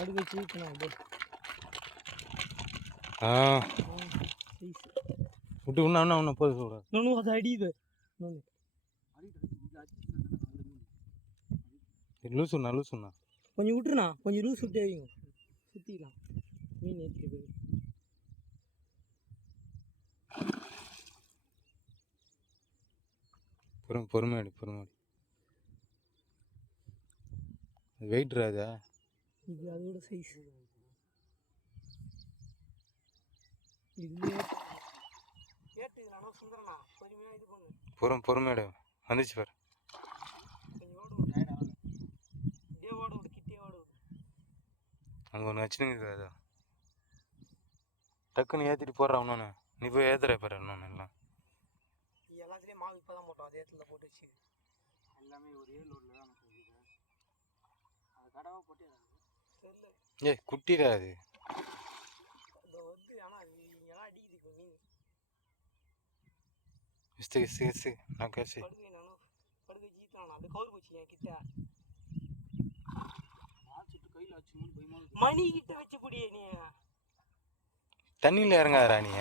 அடுக்க சீக்கணும் அப்படியே. விட்டு ஒன்று போதும் சொல்கிறேன். இன்னும் அது அடியுது. லூசுண்ணா கொஞ்சம் விட்டுருண்ணா, கொஞ்சம் லூஸ் விட்டே வைங்க, சுற்றிக்கலாம் மீன் ஏற்றிட்டு போய். பொறுமையாடி வெயிட் ராஜா. இது அதோட சைஸ். இது ஏற்றுக்கலாம் சுந்தரண்ணா, பொறுமையாக இது பண்ணு. பொறுமையாடு வந்துச்சு பாரு. கொஞ்சம் ஓடு, இதே ஓட விடு, கிட்டே ஓட விடு. அங்கே ஒன்று வச்சுனுங்க அதோ டக்குன்னு ஏற்றிட்டு போடுறா இன்னொன்று. நீ போய் ஏற்றுற பாரு இன்னொன்று எல்லாம். எல்லாத்துலேயும் மாவு இப்போ தான் போட்டோம், அதே இடத்துல போட்டு வச்சு எல்லாமே ஒரே லோடில் தான் போகுது. அது கடவாக போட்டே தெரியல. ஏய் குட்டிடா அது. அது வந்து ஆனால் இங்கெல்லாம் அடிக்குது இப்போ மீன். இஸ்து நான் கேசி படுகை நானும் படுகை ஜீத்தானா அது கவுர் போச்சு என் கிட்ட. ஆச்சுட்டு கையில் வச்சு மணி கிட்ட வச்சு பிடியே நீ. தண்ணியில் இறங்காதரா நீ.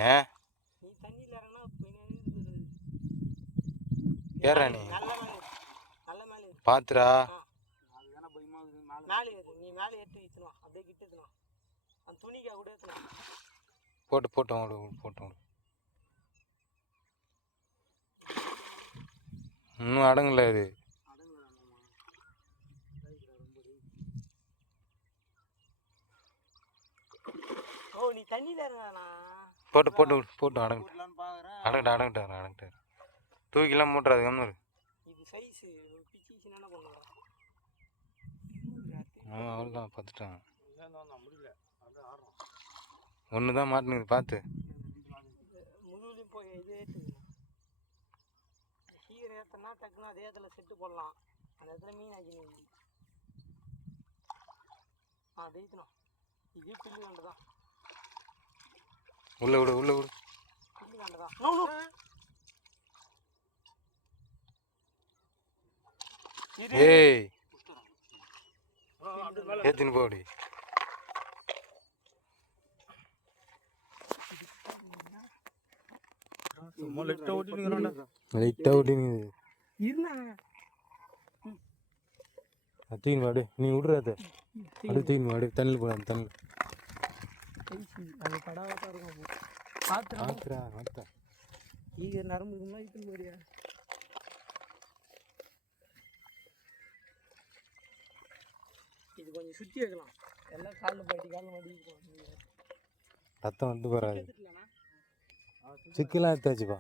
தண்ணியில் இறங்கினா ஏறா நீ. நல்ல மேலே பாத்துரா. அதுதானே பயமா இருக்குது. மேலே ஏறு, நீ மேலே ஏற்றி வைக்கணும், அப்படியே கிட்ட ஏற்றணும். அந்த துணிக்கா கூட ஏற்றணும். போட்டோம் இன்னும் அடங்கல அது. ஓ நீ தண்ணியில் இறங்காண்ணா. போட்டு அடங்கிட்டார். தூக்கிலாம் மூட்டுறாது கம்மரு. இது சைஸு பிச்சிச்சு என்ன பண்ணுவேன். அவ்வளோதான் பார்த்துட்டான். ஒன்று தான் மாட்டினுது பார்த்து. முதுகுலையும் போய் இது ஏற்றுங்க. கீரை ஏற்றனா டக்குன்னு அதே இடத்துல செட்டு போடலாம். அந்த இடத்துல மீன் ஆக்கி அது ஏற்றணும். இதே பில்லு கண்டு தான். உள்ள விடு பில்லு கண்டு தான். ஏய் ஏத்தின்னு போடி. லைட்டா ஓட்டினுங்க. தூக்கின்னு வாடு, நீ விடுறாத. அது தூக்கின்னு வாடு, தண்ணியில் போடாது. தண்ணி அது கடாவாக இருக்கும். பார்த்துறா ஈக நரம்புக்குன்னா இட்டுன்னு போறியா. இது கொஞ்சம் சுற்றி வைக்கலாம். எல்லாம் காலில் மாட்டி ரத்தம் வந்து வராது. சிக்கெல்லாம் எடுத்தாச்சுப்பா.